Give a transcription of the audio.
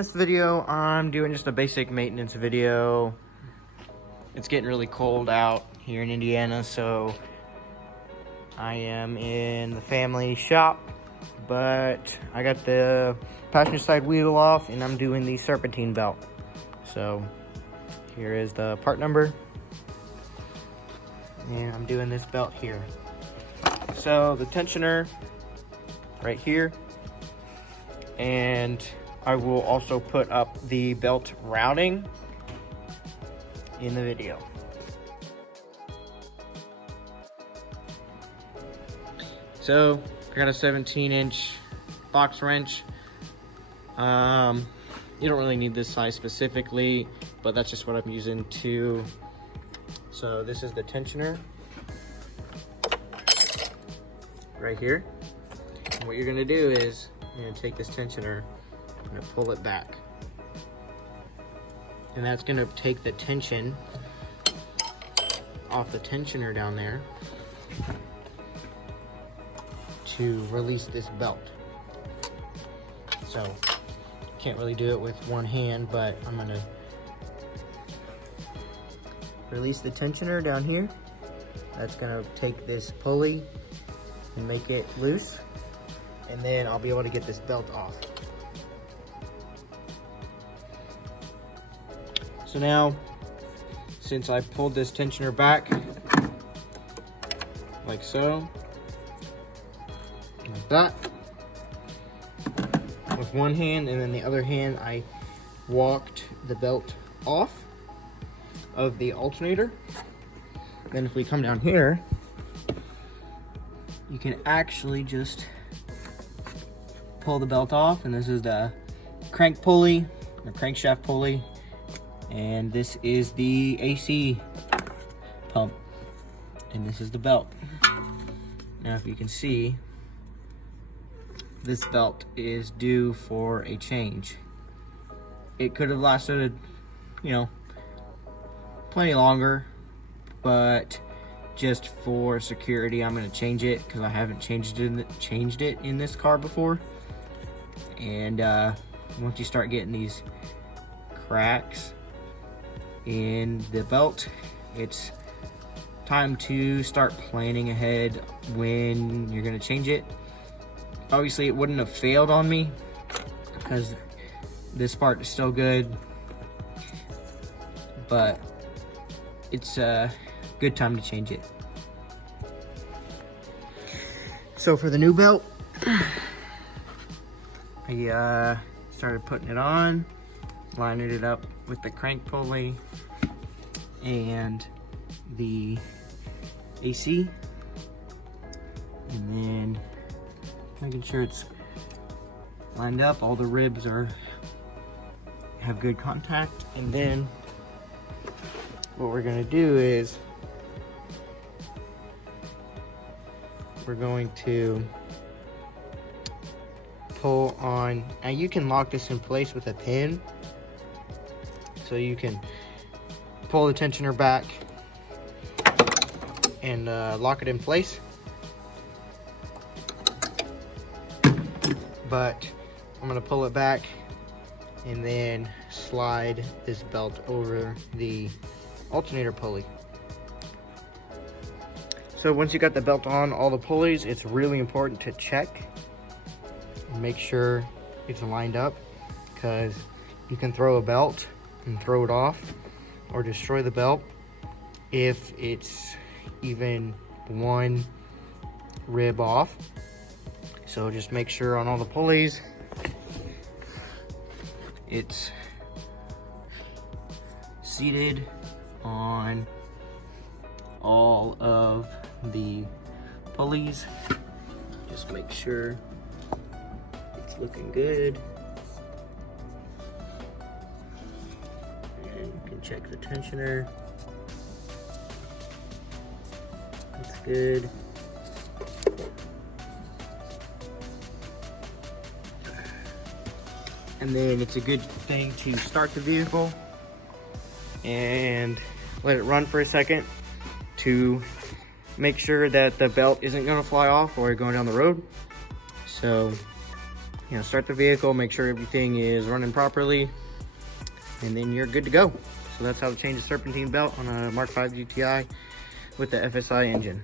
this video, I'm doing just a basic maintenance video. It's getting really cold out here in Indiana, so I am in the family shop, but I got the passenger side wheel off and I'm doing the Serpentine Belt. So here is the part number, and I'm doing this belt here. So the tensioner right here, and I will also put up the belt routing in the video. So I got a 17-inch box wrench. You don't really need this size specifically, but that's just what I'm using too. So this is the tensioner right here. And what you're gonna do is you're gonna take this tensioner and pull it back. And that's gonna take the tension off the tensioner down there to release this belt. So can't really do it with one hand, but I'm gonna release the tensioner down here. That's gonna take this pulley and make it loose, and then I'll be able to get this belt off. So now, since I pulled this tensioner back, like so, like that, with one hand, and then the other hand I walked the belt off of the alternator. Then if we come down here, you can actually just pull the belt off, and this is the crank pulley, or crankshaft pulley, and this is the AC pump, and this is the belt. Now if you can see, this belt is due for a change. It could have lasted, you know, plenty longer, but just for security, I'm gonna change it because I haven't changed it in this car before. And once you start getting these cracks in the belt, it's time to start planning ahead when you're gonna change it. Obviously, it wouldn't have failed on me because this part is still good, but it's a good time to change it. So for the new belt, I started putting it on, lining it up with the crank pulley and the AC, and then making sure it's lined up, all the ribs have good contact. And then what we're gonna do is we're going to pull on, and you can lock this in place with a pin, so you can pull the tensioner back and lock it in place. But I'm gonna pull it back and then slide this belt over the alternator pulley. So once you got the belt on all the pulleys, it's really important to check and make sure it's lined up, because you can throw a belt and throw it off or destroy the belt if it's even one rib off. So just make sure on all the pulleys it's seated on all of the pulleys. Just make sure it's looking good. And you can check the tensioner. That's good. And then it's a good thing to start the vehicle and let it run for a second to make sure that the belt isn't going to fly off or going down the road. So start the vehicle, make sure everything is running properly, and then you're good to go. So that's how to change the serpentine belt on a Mark V GTI with the FSI engine.